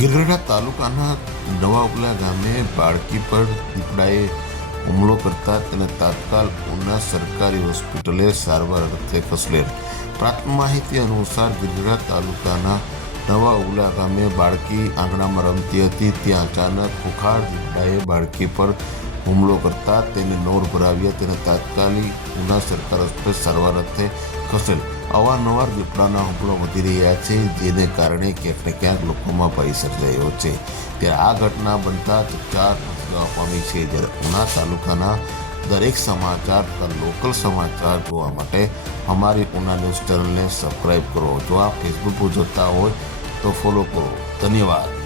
ગિરગઢા તાલુકાના નવા ઉગલા ગામે બાળકી પર દીપડાએ હુમલો કરતા તેને તાત્કાલ ઉના સરકારી હોસ્પિટલે સારવાર અર્થે ખસેડ પ્રાપ્ત માહિતી અનુસાર ગિરગઢા તાલુકાના નવા ઉગલા ગામે બાળકી આંગણામાં રમતી હતી. ત્યાં અચાનક ખુખાર દીપડાએ બાળકી પર હુમલો કરતા તેને નોર ભરાવ્યા તેને તાત્કાલિક ઉના સરકાર હોસ્પિટલ સારવાર અર્થે ખસેલ. અવારનવાર દીપડાના હુમલો વધી રહ્યા છે, જેને કારણે ક્યાંક ને ક્યાંક લોકોમાં ભય સર્જાયો છે. ત્યારે આ ઘટના બનતા ચાર જોવા પામી છે. જ્યારે ઉના તાલુકાના દરેક સમાચાર લોકલ સમાચાર જોવા માટે અમારી ઉના ન્યૂઝ ચેનલને સબસ્ક્રાઈબ કરો. જો આ ફેસબુક પર જોતા હોય તો ફોલો કરો. ધન્યવાદ.